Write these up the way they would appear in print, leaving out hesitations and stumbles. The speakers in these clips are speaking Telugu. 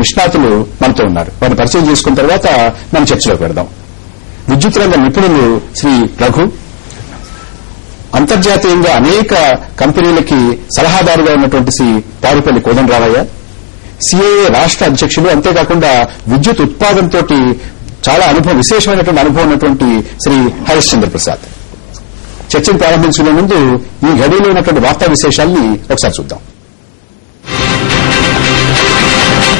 నిష్ణాతులు మనతో ఉన్నారు. వారిని పరిచయం చేసుకున్న తర్వాత మనం చర్చలోకి పెడదాం. విద్యుత్ రంగ నిపుణులు శ్రీ రఘు, అంతర్జాతీయంగా అనేక కంపెనీలకి సలహాదారుగా ఉన్నటువంటి శ్రీ పారుపల్లి కోదండరామయ్య, సిఐఏ రాష్ట్ర అధ్యక్షులు, అంతేకాకుండా విద్యుత్ ఉత్పాదనతో చాలా విశేషమైనటువంటి అనుభవం ఉన్నటువంటి శ్రీ హరిశ్చంద్ర ప్రసాద్. చర్చను ప్రారంభించుకునే ముందు ఈ గడిలో ఉన్నటువంటి వార్తా విశేషాల్ని ఒకసారి చూద్దాం.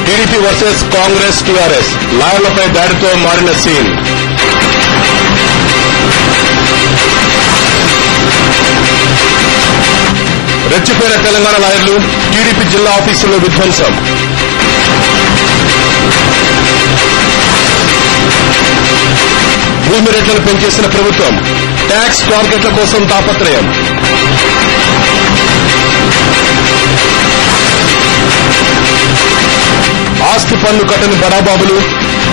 టీడీపీ వర్సెస్ కాంగ్రెస్ టీఆర్ఎస్, లాయర్లపై దాడితో మారిన సీన్. రెచ్చిపోయిన తెలంగాణ లాయర్లు, టీడీపీ జిల్లా ఆఫీసుల్లో విధ్వంసం. భూమి రేట్లను పెంచేసిన ప్రభుత్వం, ట్యాక్స్ టార్గెట్ల కోసం తాపత్రయం. ఆస్తి పన్ను కట్టని బడాబాబులు,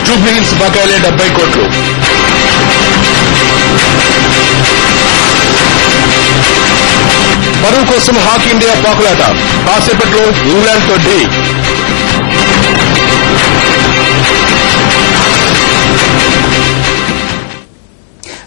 జూబ్లీహిల్స్ బకాయిలే 70 కోట్లు. పరువు కోసం హాకీ ఇండియా పాకులాట, కాసేపట్లో ఇంగ్లాండ్తో ఢీ.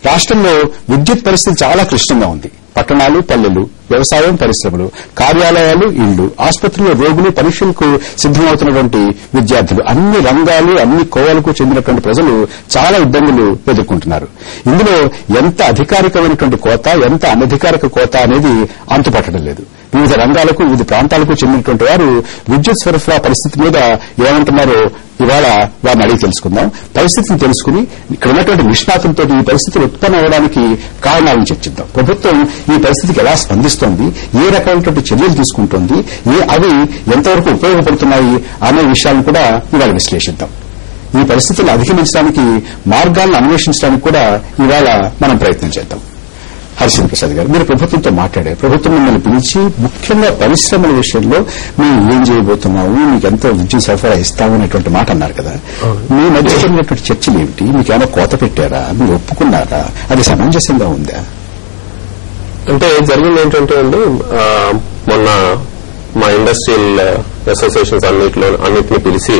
రాష్ట్రంలో విద్యుత్ పరిస్థితి చాలా క్లిష్టంగా ఉంది. పట్టణాలు, పల్లెలు, వ్యవసాయం, పరిశ్రమలు, కార్యాలయాలు, ఇళ్లు, ఆసుపత్రుల్లో రోగులు, పరీక్షలకు సిద్దమవుతున్నటువంటి విద్యార్థులు, అన్ని రంగాలు, అన్ని కోవలకు చెందినటువంటి ప్రజలు చాలా ఇబ్బందులు ఎదుర్కొంటున్నారు. ఇందులో ఎంత అధికారికమైనటువంటి కోత, ఎంత అనధికారిక కోత అనేది అంతుపట్టడం లేదు. వివిధ రంగాలకు, వివిధ ప్రాంతాలకు చెందినటువంటి వారు విద్యుత్ సరఫరా పరిస్థితి మీద ఏమంటున్నారో ఇవాళ వారిని అడిగి తెలుసుకుందాం. పరిస్థితిని తెలుసుకుని ఇక్కడ ఉన్నటువంటి నిష్ణాతులతో ఈ పరిస్థితులు ఉత్పన్నం అవడానికి కారణాలను చర్చిద్దాం. ప్రభుత్వం ఈ పరిస్థితికి ఎలా స్పందిస్తోంది, ఏ రకమైనటువంటి చర్యలు తీసుకుంటోంది, అవి ఎంతవరకు ఉపయోగపడుతున్నాయి అనే విషయాలను కూడా ఇవాళ విశ్లేషిద్దాం. ఈ పరిస్థితులను అధిగమించడానికి మార్గాలను అన్వేషించడానికి కూడా ఇవాళ మనం ప్రయత్నం చేద్దాం. హరిశ్చంద్ర ప్రసాద్ గారు, మీరు ప్రభుత్వంతో మాట్లాడారు. ప్రభుత్వం మిమ్మల్ని పిలిచి ముఖ్యంగా పరిశ్రమల విషయంలో మేము ఏం చేయబోతున్నాము, మీకు ఎంత విద్యుత్ సరఫరా ఇస్తాము అనేటువంటి మాట అన్నారు కదా. మీ మధ్య జరిగినటువంటి చర్చలు ఏమిటి? మీకు ఏమైనా కోత పెట్టారా? మీరు ఒప్పుకున్నారా? అది సమంజసంగా ఉందా? అంటే జరిగింది ఏంటంటే అండి, మొన్న మా ఇండస్ట్రియల్ అసోసియేషన్స్ అన్నిటిని పిలిచి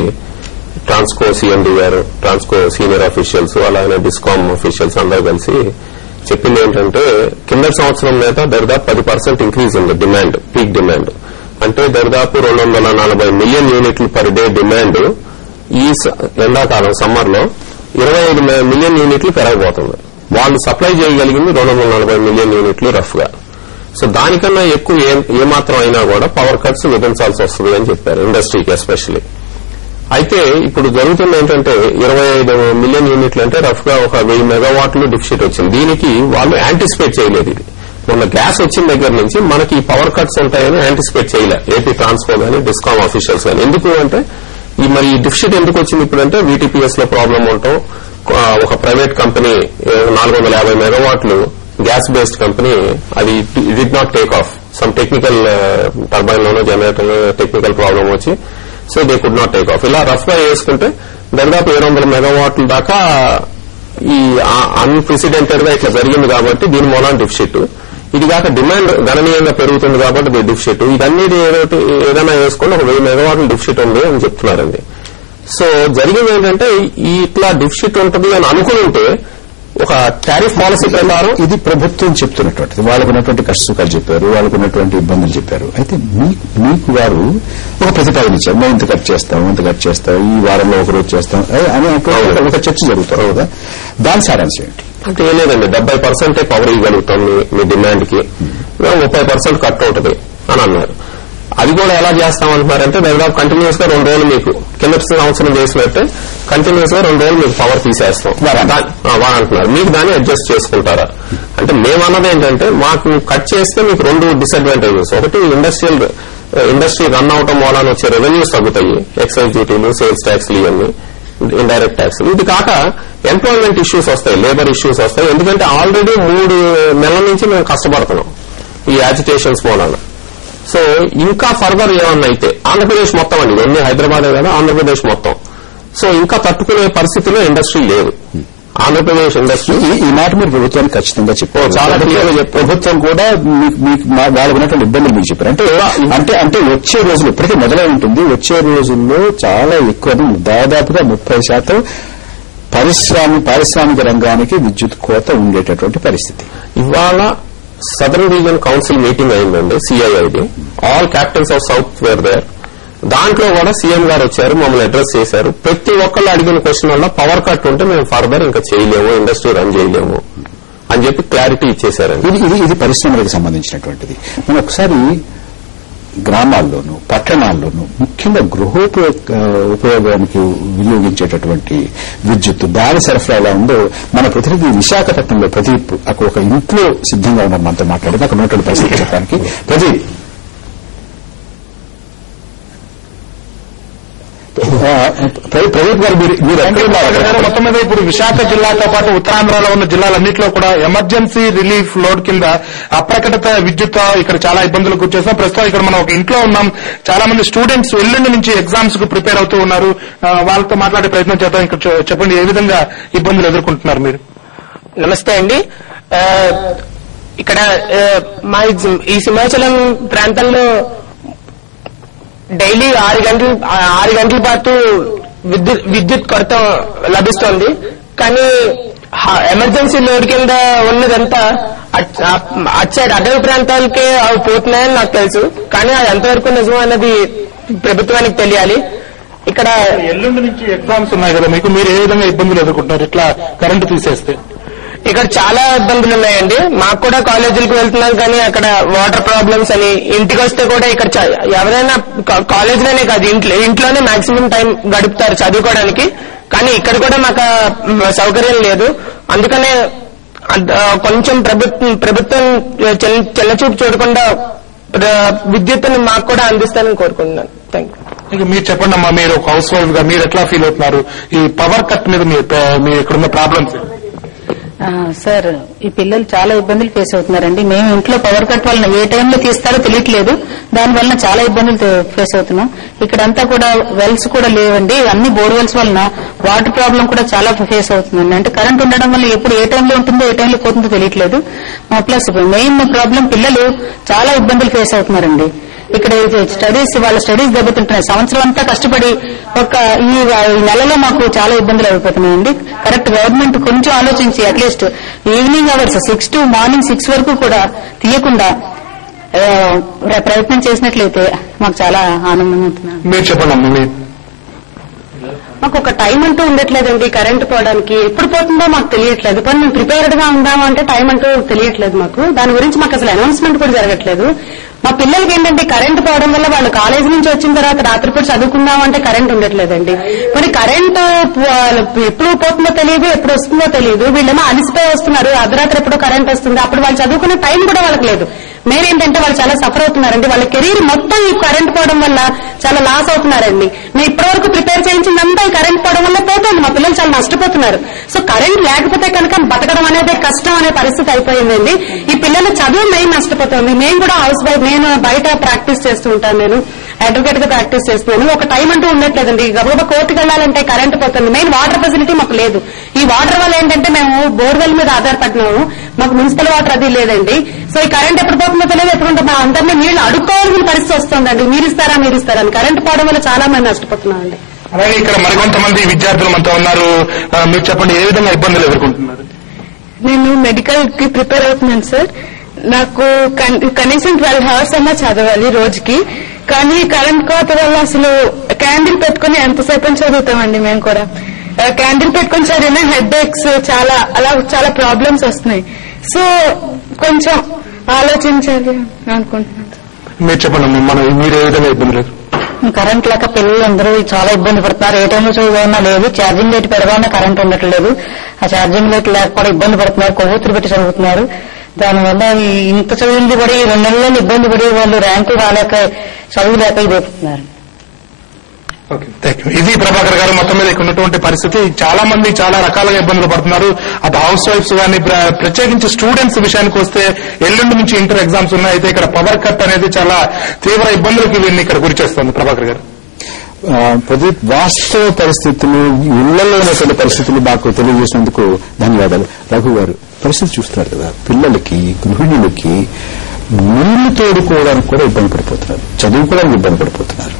ట్రాన్స్కో సిఎండి గారు, ట్రాన్స్కో సీనియర్ అఫీషియల్స్, అలాగే డిస్కామ్ అఫీషియల్స్ అందరూ కలిసి చెప్పింది ఏంటంటే, కింద సంవత్సరం మీద దరిదాపు 10% ఇంక్రీజ్ ఉంది డిమాండ్, పీక్ డిమాండ్. అంటే దరిదాపు 240 మిలియన్ యూనిట్లు పర్ డే డిమాండ్ ఈ ఎండాకాలం సమ్మర్ లో 25 మిలియన్ యూనిట్లు పెరగబోతుంది. వాళ్ళు సప్లై చేయగలిగింది 240 మిలియన్ యూనిట్లు రఫ్ గా. సో దానికన్నా ఎక్కువ ఏమాత్రం అయినా కూడా పవర్ కట్స్ విధించాల్సి వస్తుంది అని చెప్పారు, ఇండస్ట్రీకి ఎస్పెషల్లీ. అయితే ఇప్పుడు జరుగుతుంది ఏంటంటే 25 మిలియన్ యూనిట్లు అంటే రఫ్ గా ఒక 1000 మెగావాట్లు డిఫిసిట్ వచ్చింది. దీనికి వాళ్ళు యాంటిసిపేట్ చేయలేదు. ఇది మొన్న గ్యాస్ వచ్చిన దగ్గర నుంచి మనకి పవర్ కట్స్ ఉంటాయని యాంటిసిపేట్ చేయలే ఏపీ ట్రాన్స్కో గానీ, డిస్కామ్ ఆఫీషియల్స్ గానీ. ఎందుకు అంటే మరి ఈ డిఫిసిట్ ఎందుకు వచ్చింది ఇప్పుడంటే, వీటీపీఎస్ లో ప్రాబ్లం ఉండటం, ఒక ప్రైవేట్ కంపెనీ 450 మెగావాట్లు గ్యాస్ బేస్డ్ కంపెనీ, అది did not take off. Some technical turbine లోనో జనరేటర్ టెక్నికల్ ప్రాబ్లం వచ్చి so they could not take off. ఇలా రఫ్ గా వేసుకుంటే దాదాపు 700 మెగావాట్ల దాకా ఈ అన్ప్రెసిడెంటెడ్ గా ఇట్లా జరిగింది. కాబట్టి దీని మూలాన డిఫిసిట్. ఇది కాక డిమాండ్ గణనీయంగా పెరుగుతుంది కాబట్టి డిఫిసిట్. ఇదన్నీ ఏదైనా వేసుకుని ఒక 1000 మెగావాట్ల డిఫిసిట్ ఉంది అని చెప్తున్నారండి. సో జరిగింది ఏంటంటే, ఇట్లా డిఫిసిట్ ఉంటుంది అని అనుకుని ఉంటే ఒక టారిఫ్ పాలసీ ప్రకారం ఇది ప్రభుత్వం చెప్తున్నటువంటిది. వాళ్ళకున్నటువంటి కష్టసుఖాలు చెప్పారు, వాళ్ళకున్నటువంటి ఇబ్బందులు చెప్పారు. అయితే మీకు వారు ఒక ప్రతిపాదన ఇచ్చారు, మేము ఇంత కట్ చేస్తాం, ఇంత కట్ చేస్తాం, ఈ వారంలో ఒక రోజు చేస్తాం అని ఒక చర్చ జరుగుతారు కదా. దాని సారాంశం ఏంటి? అంటే ఏం లేదండి, 70% పవర్ ఇవ్వగలుగుతాం మీ డిమాండ్ కి, 30% కట్ అవుతుంది అని అన్నారు. అది కూడా ఎలా చేస్తామంటున్నారంటే, దాదాపు కంటిన్యూస్ గా 2 రోజులు మీకు కింద సంవత్సరం చేసినట్టే కంటిన్యూస్ గా 2 రోజులు మీకు పవర్ తీసేస్తాం వారు అంటున్నారు. మీకు దాన్ని అడ్జస్ట్ చేసుకుంటారా అంటే, మేమన్నది ఏంటంటే, మాకు కట్ చేస్తే మీకు 2 డిసడ్వాంటేజెస్. ఒకటి, ఇండస్ట్రీ రన్ అవటం మూలాన వచ్చే రెవెన్యూస్ తగ్గుతాయి, ఎక్సైజ్ డ్యూటీలు, సేల్స్ ట్యాక్స్లు, ఇవన్నీ ఇండైరెక్ట్ ట్యాక్స్లు. ఇది కాక ఎంప్లాయ్మెంట్ ఇష్యూస్ వస్తాయి, లేబర్ ఇష్యూస్ వస్తాయి. ఎందుకంటే ఆల్రెడీ 3 నెలల నుంచి మేము కష్టపడుతున్నాం ఈ యాజిటేషన్స్ మూలాన. సో ఇంకా ఫర్దర్ ఏమన్నా అయితే ఆంధ్రప్రదేశ్ మొత్తం అండి, ఇవన్నీ హైదరాబాదే కదా, ఆంధ్రప్రదేశ్ మొత్తం. సో ఇంకా తట్టుకునే పరిస్థితిలో ఇండస్ట్రీ లేదు. ఆంధ్రప్రదేశ్ ఇండస్ట్రీ ఈ మాట మీరు ప్రభుత్వానికి ఖచ్చితంగా చెప్పారు. చాలా క్లియర్ గా చెప్పారు. ప్రభుత్వం కూడా వాళ్ళకు ఉన్నటువంటి ఇబ్బందులు మీకు చెప్పారు. అంటే వచ్చే రోజులు ఇప్పటికే మొదలై ఉంటుంది. వచ్చే రోజుల్లో చాలా ఎక్కువ, దాదాపుగా 30% పారిశ్రామిక రంగానికి విద్యుత్ కోత ఉండేటటువంటి పరిస్థితి. ఇవాళ సదరన్ రీజియన్ కౌన్సిల్ మీటింగ్ అయిందండి, సిఐఐది. All captains of south were there. దాంట్లో కూడా సీఎం గారు వచ్చారు, మమ్మల్ని అడ్రస్ చేశారు. ప్రతి ఒక్కళ్ళు అడిగిన క్వశ్చన్ వల్ల పవర్ కట్ ఉంటే మేము ఫర్దర్ ఇంకా చేయలేము, ఇండస్ట్రీ రన్ చేయలేము అని చెప్పి క్లారిటీ ఇచ్చేశారండి. ఇది పరిశ్రమలకు సంబంధించినటువంటిది. మనం ఒకసారి గ్రామాల్లోనూ పట్టణాల్లోనూ ముఖ్యంగా ఉపయోగానికి వినియోగించేటటువంటి విద్యుత్ దాని సరఫరా ఎలా ఉందో మన ప్రతినిధి విశాఖపట్నంలో ప్రదీప్ ఒక ఇంట్లో సిద్ధంగా ఉన్నారు మనతో మాట్లాడి నాకు ఉన్నటువంటి పరిస్థితి చెప్పడానికి. ప్రదీప్, ప్రదీప్ గారు మీరు మొత్తం మీద ఇప్పుడు విశాఖ జిల్లాతో పాటు ఉత్తరాంధ్రలో ఉన్న జిల్లాలన్నింటిలో కూడా ఎమర్జెన్సీ రిలీఫ్ లోడ్ కింద అప్రకటిత విద్యుత్ ఇక్కడ చాలా ఇబ్బందులు గురిచేస్తాం. ప్రస్తుతం ఇక్కడ మనం ఒక ఇంట్లో ఉన్నాం. చాలా మంది స్టూడెంట్స్ ఎల్లుండి నుంచి ఎగ్జామ్స్ కు ప్రిపేర్ అవుతూ ఉన్నారు. వాళ్ళతో మాట్లాడే ప్రయత్నం చేద్దాం. ఇక్కడ చెప్పండి, ఏ విధంగా ఇబ్బందులు ఎదుర్కొంటున్నారు మీరు? నమస్తే అండి. ఇక్కడ మా ఈ సింహాచలం ప్రాంతంలో డైలీ 6 గంటల పాటు విద్యుత్ కొరత లభిస్తోంది. కానీ ఎమర్జెన్సీ లోడ్ కింద ఉన్నదంతా అటు అటవీ ప్రాంతాలకే అవి పోతున్నాయని నాకు తెలుసు. కానీ అది ఎంతవరకు నిజం అన్నది ప్రభుత్వానికి తెలియాలి. ఇక్కడ ఎల్లుండి నుంచి ఎగ్జామ్స్ ఉన్నాయి కదా, మీరు ఏ విధంగా ఇబ్బందులు ఎదుర్కొంటున్నారు ఇట్లా కరెంటు తీసేస్తే? ఇక్కడ చాలా ఇబ్బందులు ఉన్నాయండి. మాకు కూడా కాలేజీలకు వెళ్తున్నాం, కానీ అక్కడ వాటర్ ప్రాబ్లమ్స్ అని, ఇంటికి వస్తే కూడా ఇక్కడ ఎవరైనా కాలేజీలోనే కాదు ఇంట్లోనే మాక్సిమం టైం గడుపుతారు చదువుకోవడానికి. కానీ ఇక్కడ కూడా మాకు సౌకర్యం లేదు. అందుకనే కొంచెం ప్రభుత్వం చెల్లచూపు చూడకుండా విద్యుత్తుని మాకు కూడా అందిస్తానని కోరుకుంటున్నాను. Thank you. మీరు చెప్పండి అమ్మా, మీరు ఒక హౌస్ వైఫ్ గా మీరు ఎట్లా ఫీల్ అవుతున్నారు ఈ పవర్ కట్ మీద? మీ ఇక్కడున్న ప్రాబ్లమ్స్? సార్, ఈ పిల్లలు చాలా ఇబ్బందులు ఫేస్ అవుతున్నారండి. మేము ఇంట్లో పవర్ కట్ వలన ఏ టైంలో తీస్తారో తెలియట్లేదు. దానివల్ల చాలా ఇబ్బందులు ఫేస్ అవుతున్నాం. ఇక్కడంతా కూడా వెల్స్ కూడా లేవండి. అన్ని బోర్వెల్స్ వలన వాటర్ ప్రాబ్లం కూడా చాలా ఫేస్ అవుతుందండి. అంటే కరెంట్ ఉండడం వల్ల ఎప్పుడు ఏ టైంలో ఉంటుందో ఏ టైంలో పోతుందో తెలియట్లేదు. ప్లస్ మెయిన్ ప్రాబ్లం పిల్లలు చాలా ఇబ్బందులు ఫేస్ అవుతున్నారండి. ఇక్కడ వాళ్ళ స్టడీస్ దెబ్బతింటున్నాయి. సంవత్సరం అంతా కష్టపడి ఈ నెలలో మాకు చాలా ఇబ్బందులు అయిపోతున్నాయండి. కరెక్ట్ గవర్నమెంట్ కొంచెం ఆలోచించి at least evening hours 6 to morning 6 వరకు కూడా తీయకుండా ప్రయత్నం చేసినట్లయితే మాకు చాలా ఆనందంగా ఉంటుంది. మీరు చెప్పండి. మాకు ఒక టైం అంటూ ఉండట్లేదండి కరెంట్ పోవడానికి. ఎప్పుడు పోతుందో మాకు తెలియట్లేదు. కానీ మేము ప్రిపేర్డ్ గా ఉందాము అంటే టైం అంటూ తెలియట్లేదు మాకు. దాని గురించి మాకు అసలు అనౌన్స్మెంట్ కూడా జరగట్లేదు. మా పిల్లలకి ఏంటంటే కరెంట్ పోవడం వల్ల వాళ్ళు కాలేజీ నుంచి వచ్చిన తర్వాత రాత్రిపూట చదువుకుందాం అంటే కరెంట్ ఉండట్లేదండి. మరి కరెంట్ ఎప్పుడు పోతుందో తెలియదు, ఎప్పుడు వస్తుందో తెలియదు. వీళ్ళేమో అలసిపోయి వస్తున్నారు. అర్ధరాత్రి ఎప్పుడో కరెంట్ వస్తుంది. అప్పుడు వాళ్ళు చదువుకునే టైం కూడా వాళ్ళకి లేదు. మెయిన్ ఏంటంటే వాళ్ళు చాలా సఫర్ అవుతున్నారండి. వాళ్ళ కెరీర్ మొత్తం ఈ కరెంట్ పోవడం వల్ల చాలా లాస్ అవుతున్నారండి. మేము ఇప్పటివరకు ప్రిపేర్ చేయించిందంతా ఈ కరెంట్ పోవడం వల్ల పోతుంది. మా పిల్లలు చాలా నష్టపోతున్నారు. సో కరెంట్ లేకపోతే కనుక బతకడం అనేది కష్టం అనే పరిస్థితి అయిపోయిందండి. ఈ పిల్లల చదువు మెయిన్ నష్టపోతుంది. మేము కూడా హౌస్ వైఫ్, నేను బయట ప్రాక్టీస్ చేస్తూ ఉంటాను. నేను అడ్వకేట్ గా ప్రాక్టీస్ చేస్తున్నాను. ఒక టైం అంటూ ఉండట్లేదండి. గబగబా కోర్టుకు వెళ్లాలంటే కరెంట్ పోతుంది. మెయిన్ వాటర్ ఫెసిలిటీ మాకు లేదు. ఈ వాటర్ వల్ల ఏంటంటే మేము బోర్వెల్ మీద ఆధారపడినాము. మాకు మున్సిపల్ వాటర్ అది లేదండి. సో ఈ కరెంట్ ఎప్పుడు పోతుందో తెలియదు, ఎప్పుడు మా అందరినీ నీళ్లు అడుక్కోవాల్సిన పరిస్థితి వస్తుందండి. మీరు ఇస్తారా అని కరెంట్ పోవడం వల్ల చాలా మంది నష్టపోతున్నామండి. అలాగే ఇక్కడ మరికొంతమంది విద్యార్థులు మనతో ఉన్నారు. మీరు చెప్పండి, ఏ విధంగా ఇబ్బందులు ఎదుర్కొంటున్నారు? నేను మెడికల్ కి ప్రిపేర్ అవుతున్నాను సార్. నాకు కనీసం 12 hours అన్నా చదవాలి రోజుకి. కానీ కరెంట్ కోత వల్ల అసలు క్యాండిల్ పెట్టుకుని ఎంతసేపు చదువుతామండి. మేము కూడా క్యాండిల్ పెట్టుకుని చదివిన హెడ్ ఏక్స్ చాలా ప్రాబ్లమ్స్ వస్తున్నాయి. సో కొంచెం ఆలోచించాలి అనుకుంటున్నాను. మీరు చెప్పండి, మీరు ఏ విధంగా ఇబ్బందులు? కరెంట్ లేక పిల్లలందరూ చాలా ఇబ్బంది పడుతున్నారు. ఏ టైంలో చదువుతున్నా లేదు. ఛార్జింగ్ లైట్ పెరగానే కరెంట్ ఉండట్లేదు. ఆ ఛార్జింగ్ లైట్ లేకపోవడం ఇబ్బంది పడుతున్నారు. కొవ్వొత్తులు పెట్టి చదువుతున్నారు. దానివల్ల ఇంత చదివింది పడి 2 నెలల్లో ఇబ్బంది పడి వాళ్ళు ర్యాంకు రాలేక చదువులేక ఇదైపోతున్నారు. ఇది ప్రభాకర్ గారు మొత్తం మీద ఇక్కడ ఉన్నటువంటి పరిస్థితి. చాలా మంది చాలా రకాలుగా ఇబ్బందులు పడుతున్నారు. అటు హౌస్ వైఫ్స్ కానీ ప్రత్యేకించి స్టూడెంట్స్ విషయానికి వస్తే ఎల్లుండి నుంచి ఇంటర్ ఎగ్జామ్స్ ఉన్నాయి. అయితే ఇక్కడ పవర్ కట్ అనేది చాలా తీవ్ర ఇబ్బందులకు వీరిని ఇక్కడ గురి చేస్తుంది. ప్రభాకర్ గారు, ప్రదీప్, వాస్తవ పరిస్థితులు, ఇళ్లలో ఉన్నటువంటి పరిస్థితులు మాకు తెలియజేసినందుకు ధన్యవాదాలు. రఘు గారు, పరిస్థితి చూస్తున్నారు కదా, పిల్లలకి, గృహిణులకి నీళ్లు తోడుకోవడానికి కూడా ఇబ్బంది పడిపోతున్నారు, చదువుకోవడానికి ఇబ్బంది పడిపోతున్నారు.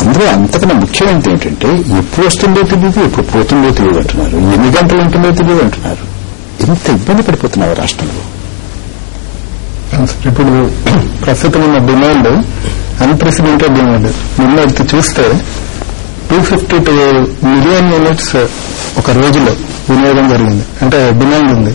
అందులో అంతకన్నా ముఖ్యమైనది ఏంటంటే ఎప్పుడు వస్తుందో తెలియదు, ఎప్పుడు పోతుందో తెలియదు అంటున్నారు, ఎన్ని గంటలు ఉంటుందో తెలియదు అంటున్నారు. ఇంత ఇబ్బంది పడిపోతున్నారు రాష్ట్రంలో. ఇప్పుడు ప్రస్తుతం ఉన్న డిమాండ్ అన్ప్రెసిడెంటెడ్ డిమాండ్. నిన్న చూస్తే 252 మిలియన్ యూనిట్స్ ఒక రోజులో వినియోగం జరిగింది, అంటే డిమాండ్ ఉంది.